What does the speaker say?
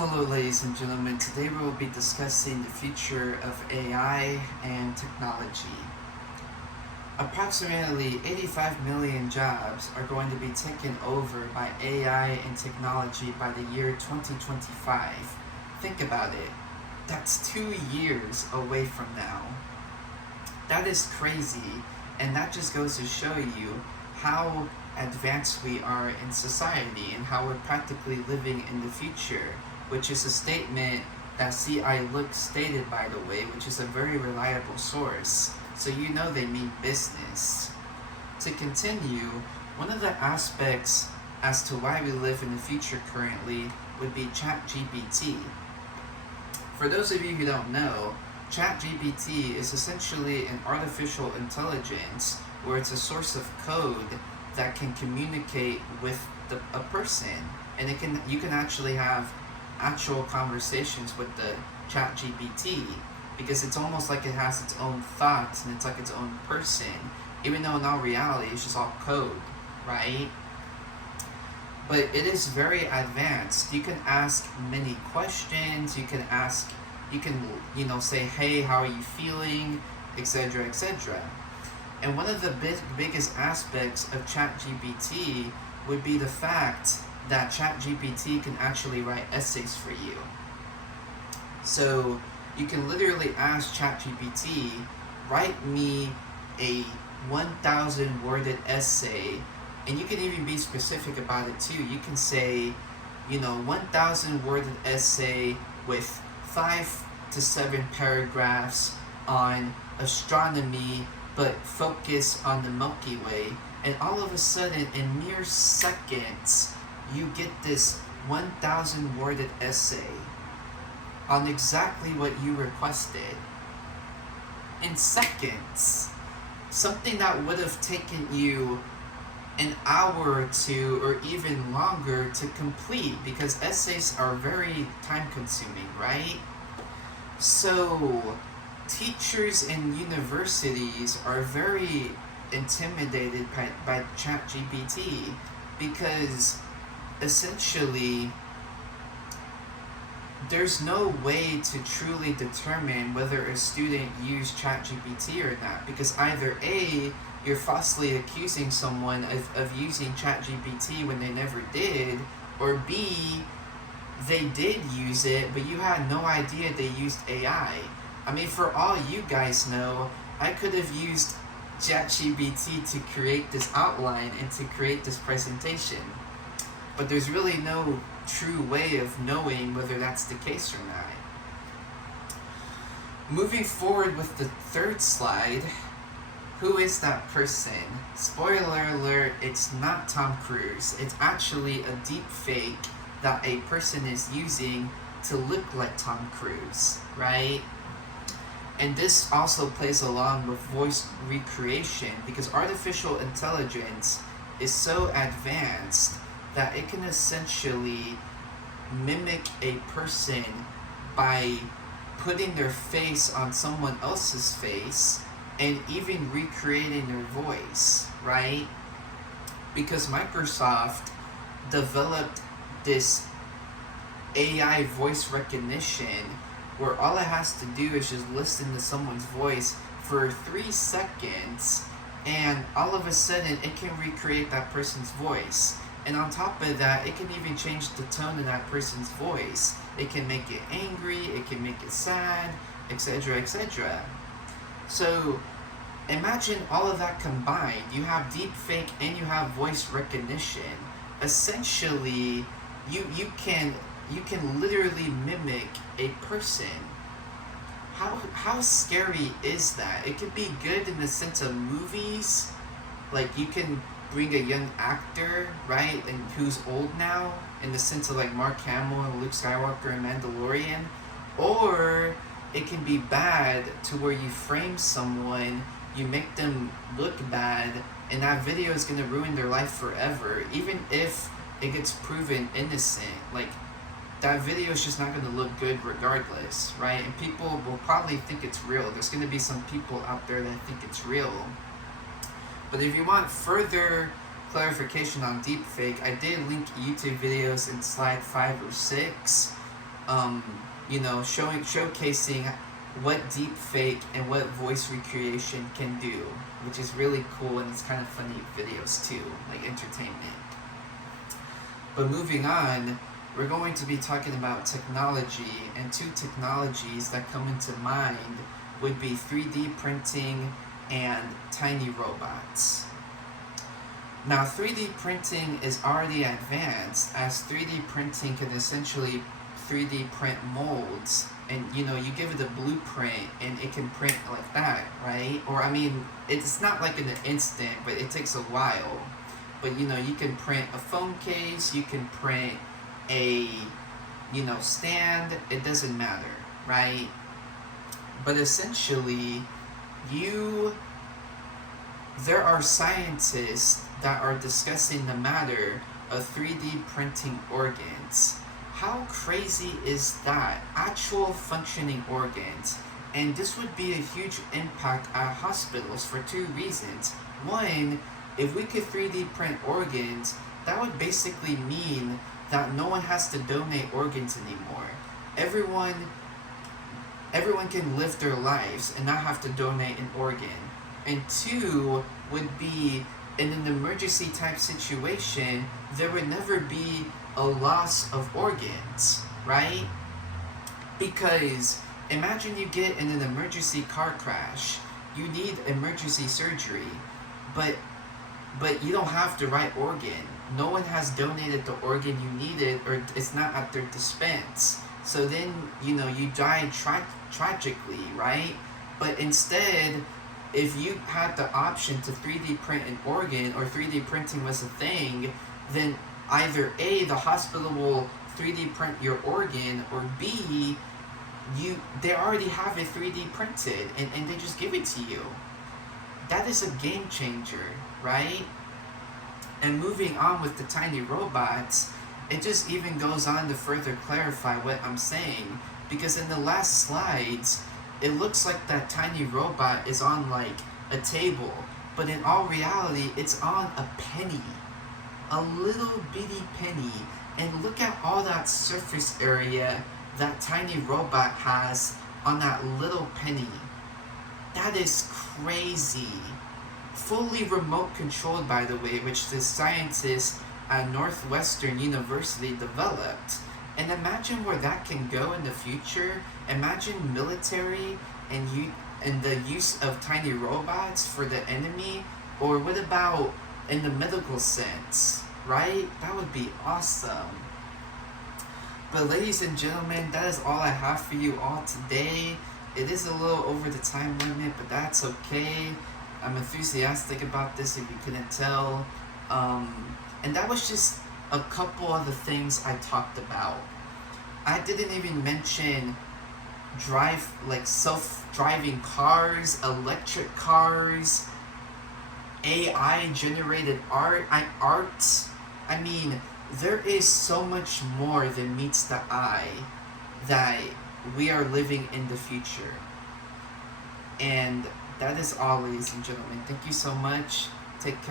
Hello, ladies and gentlemen. Today we will be discussing the future of AI and technology. Approximately 85 million jobs are going to be taken over by AI and technology by the year 2025. Think about it. That's 2 years away from now. That is crazy, and that just goes to show you how advanced we are in society and how we're practically living in the future, which is a statement that CI Look stated, by the way, which is a very reliable source, so you know they mean business. To continue, one of the aspects as to why we live in the future currently would be ChatGPT. For those of you who don't know, ChatGPT is essentially an artificial intelligence where it's a source of code that can communicate with a person, and you can actually have actual conversations with the ChatGPT because it's almost like it has its own thoughts and it's like its own person, even though in all reality it's just all code, right? But it is very advanced. You can ask many questions. You can, say, hey, how are you feeling, etc., etc. And one of the biggest aspects of ChatGPT would be the fact that ChatGPT can actually write essays for you. So you can literally ask ChatGPT, write me a 1,000 worded essay, and you can even be specific about it too. You can say, 1,000 worded essay with 5 to 7 paragraphs on astronomy, but focus on the Milky Way. And all of a sudden, in mere seconds, you get this 1,000 worded essay on exactly what you requested. In seconds. Something that would have taken you an hour or two or even longer to complete, because essays are very time consuming, right? So teachers in universities are very intimidated by ChatGPT because essentially there's no way to truly determine whether a student used ChatGPT or not, because either A, you're falsely accusing someone of using ChatGPT when they never did, or B, they did use it, but you had no idea they used AI. I mean, for all you guys know, I could have used ChatGPT to create this outline and to create this presentation. But there's really no true way of knowing whether that's the case or not. Moving forward with the third slide, who is that person? Spoiler alert, it's not Tom Cruise. It's actually a deep fake that a person is using to look like Tom Cruise, right? And this also plays along with voice recreation because artificial intelligence is so advanced that it can essentially mimic a person by putting their face on someone else's face and even recreating their voice, right? Because Microsoft developed this AI voice recognition where all it has to do is just listen to someone's voice for 3 seconds, and all of a sudden it can recreate that person's voice. And on top of that, it can even change the tone of that person's voice. It can make it angry, it can make it sad, etc., etc. So imagine all of that combined. You have deepfake and you have voice recognition. Essentially, you can literally mimic a person. How scary is that? It could be good in the sense of movies, like you can bring a young actor, right, and who's old now, in the sense of like Mark Hamill and Luke Skywalker and Mandalorian, or it can be bad to where you frame someone, you make them look bad, and that video is going to ruin their life forever, even if it gets proven innocent. Like, that video is just not going to look good regardless, right? And people will probably think it's real. There's going to be some people out there that think it's real. But if you want further clarification on deepfake, I did link YouTube videos in slide 5 or 6 um, showcasing what deep fake and what voice recreation can do, which is really cool, and it's kind of funny videos too, like entertainment. But moving on, we're going to be talking about technology, and two technologies that come into mind would be 3D printing and tiny robots. Now, 3D printing is already advanced, as 3D printing can essentially 3D print molds, and you give it a blueprint and it can print like that, right? Or I mean, it's not like in an instant, but it takes a while. But you can print a phone case, you can print a stand, it doesn't matter, right? But essentially, there are scientists that are discussing the matter of 3D printing organs. How crazy is that? Actual functioning organs. And this would be a huge impact at hospitals for two reasons. One, if we could 3D print organs, that would basically mean that no one has to donate organs anymore. Everyone can live their lives and not have to donate an organ. And two would be, in an emergency type situation, there would never be a loss of organs, right? Because imagine you get in an emergency car crash, you need emergency surgery, but you don't have the right organ. No one has donated the organ you needed, or it's not at their dispense. So then, you die tragically, right? But instead, if you had the option to 3D print an organ, or 3D printing was a thing, then either A, the hospital will 3D print your organ, or B, they already have it 3D printed, and they just give it to you. That is a game changer, right? And moving on with the tiny robots, it just even goes on to further clarify what I'm saying, because in the last slides, it looks like that tiny robot is on like a table, but in all reality, it's on a penny. A little bitty penny. And look at all that surface area that tiny robot has on that little penny. That is crazy. Fully remote controlled, by the way, which the scientists at Northwestern University developed. And imagine where that can go in the future. Imagine military and the use of tiny robots for the enemy. Or what about in the medical sense, right? That would be awesome. But ladies and gentlemen, that is all I have for you all today. It is a little over the time limit, but that's okay. I'm enthusiastic about this, if you couldn't tell. And that was just a couple of the things I talked about. I didn't even mention self-driving cars, electric cars, AI generated art. I mean, there is so much more than meets the eye that we are living in the future. And that is all, ladies and gentlemen. Thank you so much. Take care.